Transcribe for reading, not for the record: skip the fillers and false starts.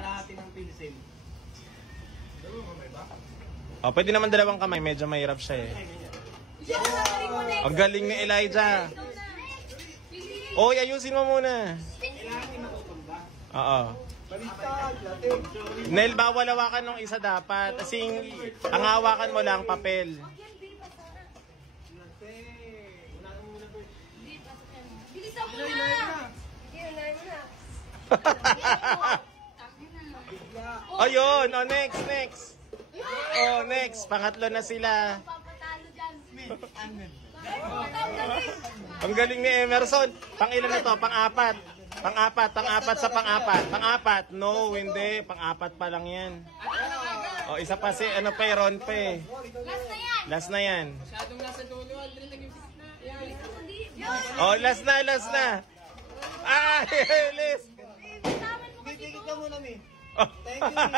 kalahati ng pilsen. Dalawang kamay ba? Oh, pwede naman dalawang kamay. Medyo mahirap siya eh. Ang galing ni Elijah. Oy, ayusin mo muna. Kailangan yung matutumba. Oo. Baliktad, lating. Nel, bawal hawakan nung isa dapat. Kasing ang hawakan mo lang papel. Bilisan mo na! Hinay mo na. Ayun, oh next. Oh, next. Pangatlo na sila. Papatalo dyan. Ang galing ni Emerson. Pang-ilan na to? Pang-apat. Pang-apat sa pang-apat. Pang-apat. No, hindi. Pang-apat pa lang yan. Oh, isa pa si, ano pa, Ron pa eh. Last na yan. Last na yan. Masyadong nasa dulo, Aldrin naging sikit na. Yan. Oh, last na. Ah, Liz. Bitawan mo kasi Titigit ka muna, Mi. Oh. Thank you, Mi.